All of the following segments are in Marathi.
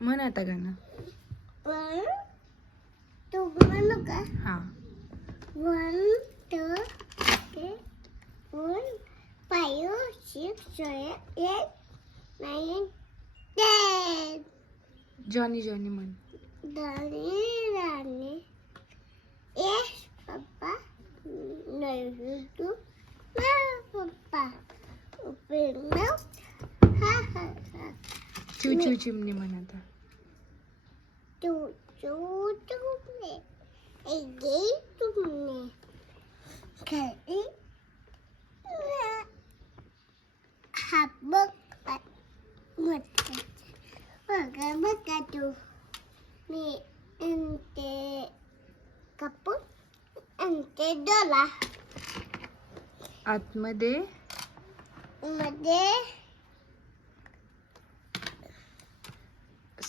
म्हण आता गाणं. वन तू म्हणू का? हा. 1 2 3 4 5 6 7 8 9 10. जॉनी जॉनी म्हण. Dani Rani. Yes, Papa. No, you do. No, Papa. Open mouth. Ha ha ha. चिव चिव चिमणी म्हण आता. Choo choo choo me. I gave to me. Kali. Habak. Mata. Baga baga tu. Mi ente kaput ente dola आतमध्ये मध्ये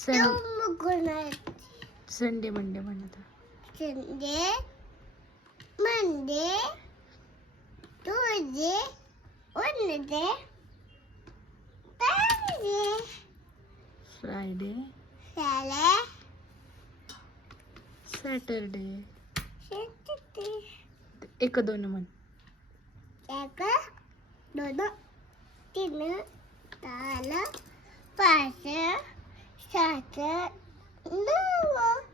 मुकुनात संडे मंडे म्हण आता. Sunday Monday Tuesday Wednesday Thursday Friday Friday Saturday. Saturday. एक दोन म्हण. 1 2 3 4 5 6 7 9